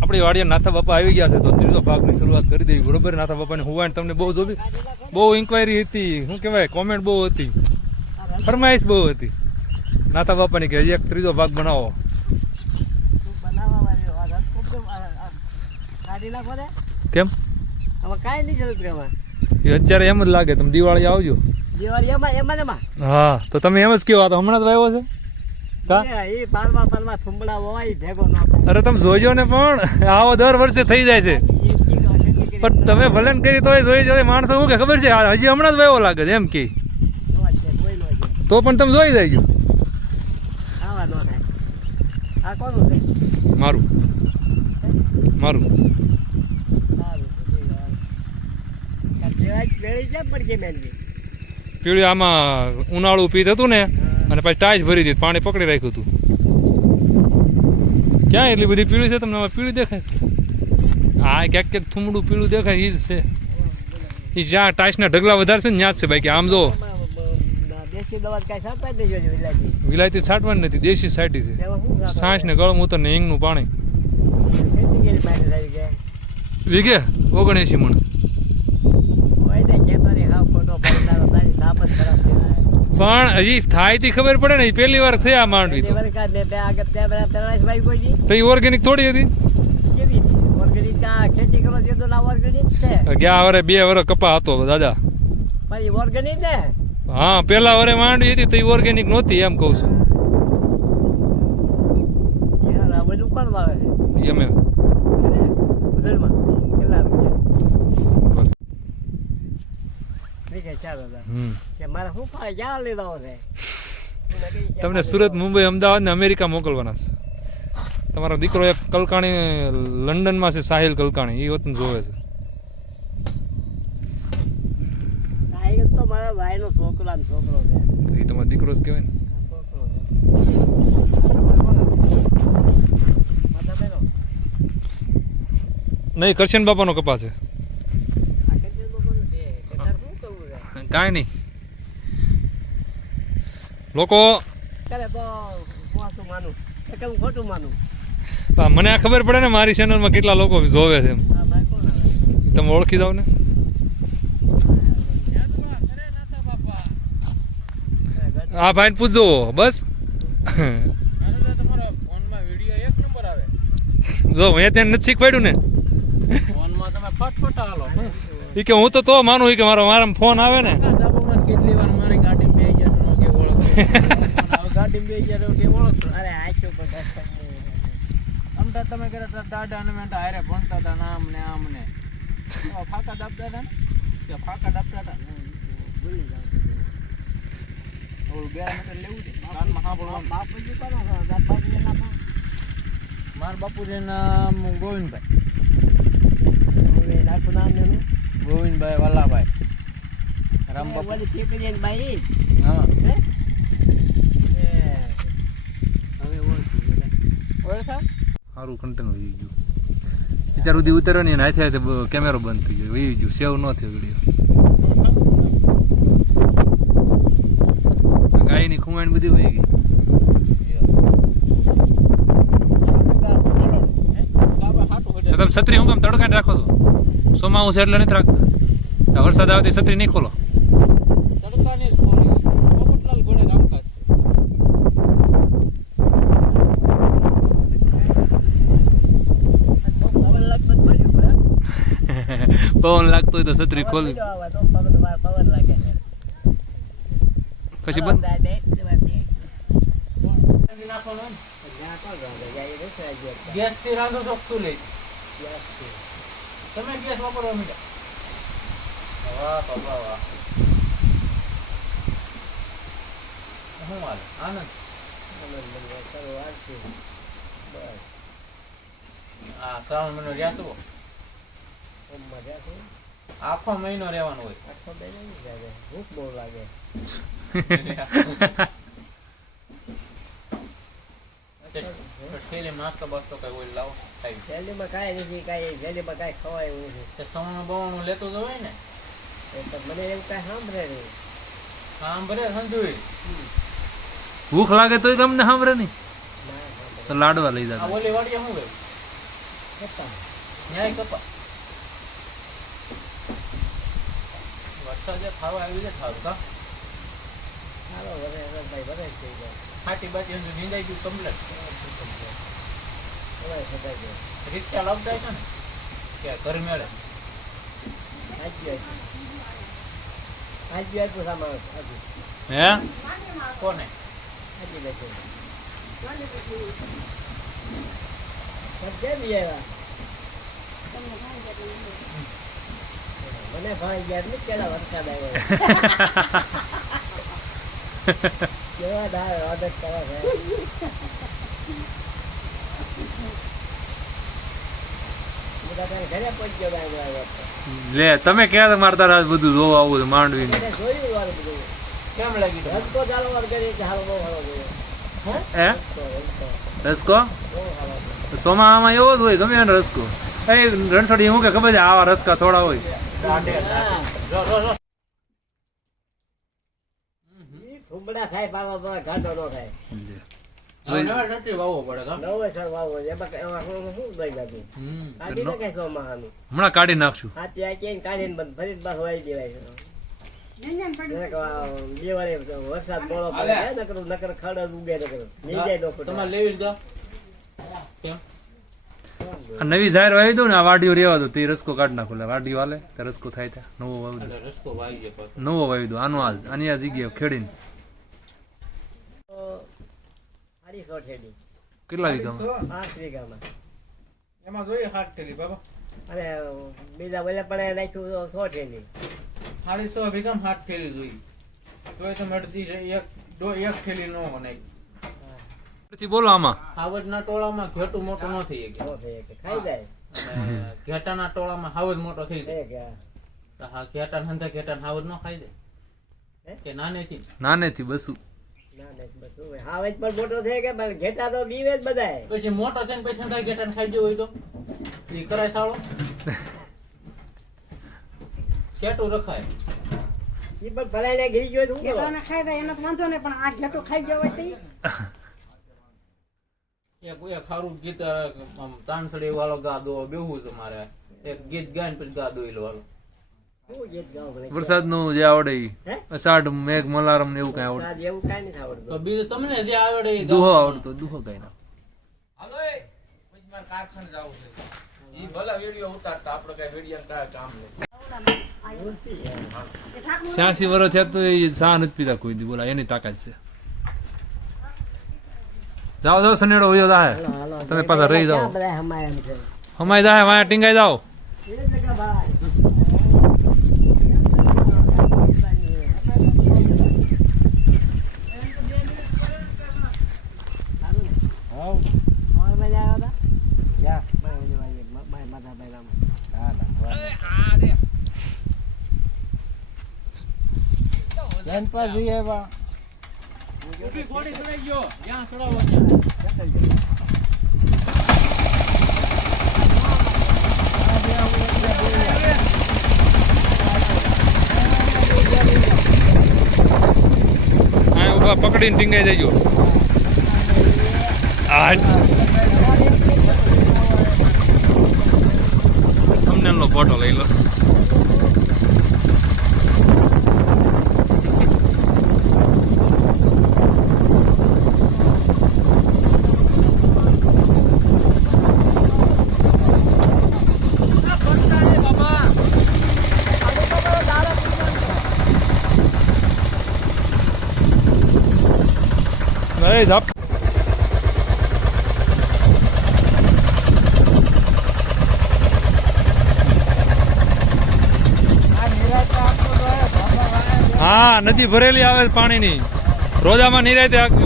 આપણી વાડીએ નાથા બાપા આવી ગયા છે તો ત્રીજો ભાગની શરૂઆત કરી દેવી બરોબર? નાથા બાપાની હુવાણ તમને બહુ જોવી બહુ ઇન્ક્વાયરી હતી. શું કહેવાય? કોમેન્ટ બહુ હતી. ફરમાઈશ બહુ હતી. નાથા બાપાની કે એક ત્રીજો ભાગ બનાવો. કેમ? હવે કાંઈ નહીં જરૂર એમાં એ અત્યારે એમ જ લાગે તમે દિવાળી આવજો. દિવાળી એમાં એમાં એમાં? હા તો તમે એમ જ કહો આ તો હમણાં જ વાવ્યો છે? અરે તમે જોજો ને પણ આવો દર વર્ષે થઈ જાય છે પણ તમે ભલન કરી તોય જોઈ જોઈ માણસો શું કે ખબર છે હજી હમણાં જ વાવ્યો લાગે છે એમ કે તો પણ તમે જોઈ જાય મારું મારું પીળી આમાં ઉનાળું પીત હતું ને અને પછી ટાઈસ ભરી દીધી પાણી પકડી રાખ્યું હતું. ક્યાં એટલી બધી પીળી છે તમને પીળી દેખાય? હા ક્યાંક ક્યાંક થુમડું પીળું દેખાય એ જ છે. એ જ્યાં ટાઈસના ઢગલા વધારે છે ને ત્યાં જ છે બાકી. આમ જો વિલાયતી. છાંટવાની નથી દેશી સાટી છે. સાંસ ને ગળમ ઉતર ને હિંગનું પાણી. વીઘે? ઓગણએંસી મણ હોય ને કહેતો નહીં હાવ ખોટો પડતારો તારી સાપ જ ખરાબ કહેવાય. પણ હજી થાય તી ખબર પડે ને પહેલી વાર થયા માંડવી તો. એ ઓર્ગેનિક થોડી હતી? આ ગયા વરે બે વરે કપા હતો દાદા. ઓર્ગેનિક ને? હા પેલા વરે માંડવી હતી તો એ ઓર્ગેનિક નહોતી એમ કહું છું. યાર આ બધું કોણ વાવે છે ઈ અમે અરે, ઉધડમાં. કેટલા રૂપિયા કે મારે શું ફાય ક્યાં લીધો છે? તમને સુરત મુંબઈ અમદાવાદ ને અમેરિકા મોકલવાના છે. તમારો દીકરો એક કલકાણી લંડનમાં છે સાહિલ કલકાણી. એ વતન જોવે છે. સાહિલ તો મારા ભાઈનો છોકરો ને છોકરો છે. એ તમારો દીકરો જ કહેવાય ને? નહીં કરશન બાપાનો કપા છે આ કેટલી લોકોનું છે? કે તારે શું કરવું છે? કાંઈ નહીં લોકો કરે હું આ શું માનું કે કે ખોટું માનું મને આ ખબર પડે ને મારી ચેનલમાં કેટલા લોકો જોવે છે? તમે ઓળખી જાઓ ને. આ ભાઈને પૂછજો. બસ. જો મેં ત્યાં નથી શીખવાડ્યું ને. ફોનમાં તમે ફટફટ હાલો. એ કે હું તો તો માનું કે મારો મારા ફોન આવે ને. કેટલી વાર મારી ગાડી બે હજાર નો કે ઓળખ. હવે ગાડી બે હજાર કે ઓળખ. અરે તો બસ આમ તો તમે કરે તો દાદા ને મેં તો હારે ભણતા હતા નામ ને આમ ને. ફાકા દાબતા હતા ને? કે ફાકા દાબતા હતા? ભૂલી જાવ ઓલું બે મીટર લેવું છે. કાનમાં સાંભળવાનું. બાપુજી છો? બાપુજી ના પાડો. મારા બાપુજી નામ ગોવિંદભાઈ. હવે આખું નામ એનું. ગોવિંદભાઈ વાલાભાઈ રામ બાપુ ઓલી પીપળીની હા સારું કન્ટેન્ટ વહી ગયું વિચાર સુધી ઉતર્યો ને હાથે હાથે કેમેરો બંધ થઈ ગયો વહી ગયું સેવ ન થયો વીડિયો ગાયની ખુમાણ બધી વહી ગઈ તમે છત્રી હું કામ તડકાને રાખો છો સોમાવું છે એટલે નથી રાખતા વરસાદ આવતી છત્રી નહીં ખોલો પવન લાગતો હોય તો છત્રી ખોલ. પછી બંધ. ગેસથી રાંધો તો શું ગેસ ગેસથી. તમે ગેસ વાપરવા માંડ્યા વાહ બાબા વાહ શું હાલ આનંદ. આ શ્રાવણ મહિનો રહ્યા છે. આખો મહિનો રહેવાનો હોય આખો બે. ભૂખ બહુ લાગે. તો નાસ્તો બાસ્તો કઈ હોય લાવો. ખાઈ થેલીમાં કાંઈ નથી, કાંઈ થેલીમાં કાંઈ ખવાય એવું નથી. તે સવણું બવણું લેતો જ હોય ને. તો મને એવું કાંઈ સાંભળે નહીં. આમ ભરે ભૂખ લાગે તોય તમને સાંભળે નહીં. તો લાડવા લઈ જાય જતા ઓલી વાડીએ શું ગયું ન્યાય કપા વરસાદે ખાવા આવી છે સારું કા ફાટી બાટી અંદર નિંદાઈ ગયું કમ્પ્લેટ જાય. લાવતા છે ને કે ઘર મેળે. હે? કોને? મને ભાઈ ગયા ને કેળા વરસાદ આવ્યો. લે, તમે ક્યાં મારતા રાત બધું જોવા આવું માંડવી કેમ લાગી હે? રસકો? સોમા આમાં એવો જ હોય, ગમે એને રસકો. એ રણછોડી શું કે ખબર છે, આવા રસકા થોડા હોય. દાઢે, થાય પાવા પાવા ઘાટો નો હવે નવા હમણાં કાઢી નાખશું. વરસાદ મોડો પડે. નકર નકર ખડ ઉગે નકર. તમારે લેવી જ જાહેર વાવી દઉં ને આ વાડીઓ રેવા દો. તે રસકો કાઢ નાખો. વાડીઓ હાલે તે રસકો થાય ત્યાં. નવો વાવી દો વાઈ ગયો નવો વાવી દો આનો આજ આની આ જગ્યાએ ખેડીને. અઢીસો કેટલા વીઘામાં પાંચ વીઘામાં. એમાં જોઈએ હાથ ઠેલી બાબા. અને બીજા બોલે પણ નાખ્યું તો સો ઠેલી સાડી સો વીઘામાં સાત થેલી જોઈ તો અડધી રે- એક દો એક થેલી નો નાખી બોલો આમાં. હાવજના ટોળામાં ઘેટું મોટું ન થઈ ખાઈ જાય. ઘેટાના ટોળામાં હાવજ મોટો થઈ જાય. તો ઘેટાન હંધા ઘેટાન હાવજ ન ખાઈ હે? જાય કે નાનેથી? નાનેથી બસું. હાવેજ પણ મોટો થઈ કે ઘેટા તો બીવે જ બધાય. પછી મોટો થઈને પછી હંધા ઘેટાને ખાઈ જવું હોય તો? એ કરાય સાળો? શેટું રખાય? ઈ પણ ભરાઈને ઘી ગયો તો શું કરો? ઘેટાને ખાઈ જાય એનો વાંધો નહીં પણ આ ઘેટો ખાઈ ગયો હોય તો એક એક ખારું ગીત આમ તાનસડી વાળો ગા દો બેહવું છે મારે. એક ગીત ગાઈને પછી ગા દોઈ વાળો ભલે? વરસાદનું જે આવડે અષાઢ મેઘ મલારમ ને એવું કઈ આવડે એવું કાંઈ નથી આવડતું. બીજું તમને જે આવડે દુહો આવડતો દુહો કઈ ના. હાલો એ પછી મારે કારખાને જવું છે. ઈ ભલા વીડિયો ઉતારતા આપણે કઈ વીડિયો કામ નહીં. છ્યાસી વર્ષ થયા તો એ સા નથી પીતા કોઈ દી બોલા એની તાકાત છે. જાઓ જાઓ સનેડો હોયો હાલો. તમે પાછા રહી જાઓ. હમાય જાહે વાયા ટીંગાઈ જાઓ એ જગ્યા ભાઈ. સારું ને? મોર મજા આવ્યા હતા? બાય ઓલી વાળી, મ- બાય માથા બાયરામાં. ઊભી ઘોડી ચડાઈ ગયો. ચડાવો. ત્યાં ઊભા પકડીને ટીંગાઈ જઈ ગયો ફોટો લઈ લો. અરે up. હા નદી ભરેલી આવે પાણીની રોજામાં નિરાયતે આખું